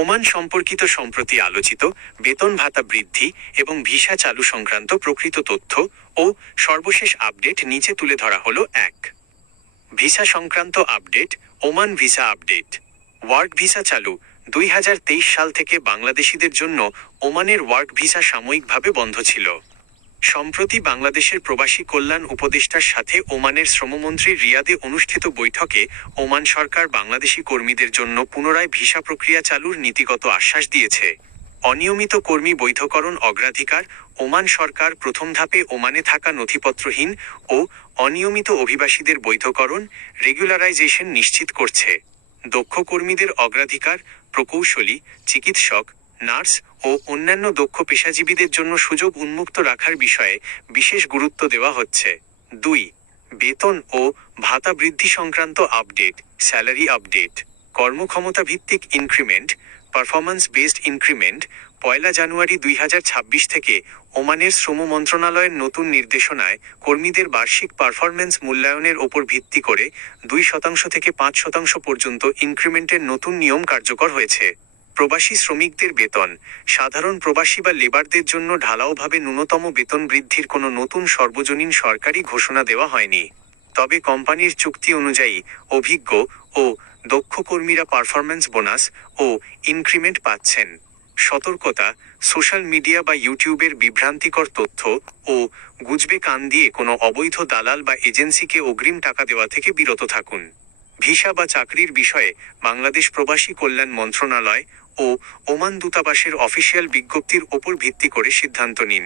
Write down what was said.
Oman সম্পর্কিত সম্প্রতি আলোচিত বেতন ভাতা বৃদ্ধি এবং ভিসা চালু সংক্রান্ত প্রকৃত তথ্য ও সর্বশেষ আপডেট নিচে তুলে ধরা হলো। 1. ভিসা সংক্রান্ত update. Oman visa update. Work visa চালু। 2023 সাল থেকে বাংলাদেশিদের জন্য ওমানের ওয়ার্ক ভিসা সাময়িকভাবে বন্ধ ছিল। সম্প্রতি বাংলাদেশের প্রবাসী কল্যাণ উপদেষ্টার সাথে ওমানের শ্রমমন্ত্রী রিয়াদে অনুষ্ঠিত বৈঠকে ওমান সরকার বাংলাদেশি কর্মীদের জন্য পুনরায় ভিসা প্রক্রিয়া চালুর নীতিগত আশ্বাস দিয়েছে। অনিয়মিত কর্মী বৈধকরণ অগ্রাধিকার। ওমান সরকার প্রথম ধাপে ওমানে থাকা নথিপত্রহীন ও অনিয়মিত অভিবাসীদের বৈধকরণ রেগুলারাইজেশন নিশ্চিত করছে। দক্ষ কর্মীদের অগ্রাধিকার। প্রকৌশলী, চিকিৎসক, নার্স ও অন্যান্য দক্ষ পেশাজীবীদের জন্য সুযোগ উন্মুক্ত রাখার বিষয়ে বিশেষ গুরুত্ব দেওয়া হচ্ছে। 2. বেতন ও ভাতা বৃদ্ধি সংক্রান্ত আপডেট। Salary update. কর্মক্ষমতা ভিত্তিক ইনক্রিমেন্ট, পারফরম্যান্স বেসড ইনক্রিমেন্ট। 1 জানুয়ারি 2026 থেকে ওমানের শ্রম মন্ত্রণালয়ের নতুন নির্দেশনায় কর্মীদের বার্ষিক পারফরম্যান্স মূল্যায়নের ওপর ভিত্তি করে 2% থেকে 5% পর্যন্ত ইনক্রিমেন্টের নতুন নিয়ম কার্যকর হয়েছে। প্রবাসী শ্রমিকদের বেতন। সাধারণ প্রবাসী বা লেবারদের জন্য ঢালাওভাবে ন্যূনতম বেতন বৃদ্ধির কোনো নতুন সর্বজনীন সরকারি ঘোষণা দেওয়া হয়নি। তবে কোম্পানির চুক্তি অনুযায়ী অভিজ্ঞ ও দক্ষ কর্মীরা পারফরম্যান্স বোনাস ও ইনক্রিমেন্ট পাচ্ছেন। সতর্কতা: সোশ্যাল মিডিয়া বা ইউটিউবের বিভ্রান্তিকর তথ্য ও গুজবে কান দিয়ে কোনো অবৈধ দালাল বা এজেন্সিকে অগ্রিম টাকা দেওয়া থেকে বিরত থাকুন। ভিসা বা চাকরির বিষয়ে বাংলাদেশ প্রবাসী কল্যাণ মন্ত্রণালয় ও ওমান দূতাবাসের অফিসিয়াল বিজ্ঞপ্তির ওপর ভিত্তি করে সিদ্ধান্ত নিন।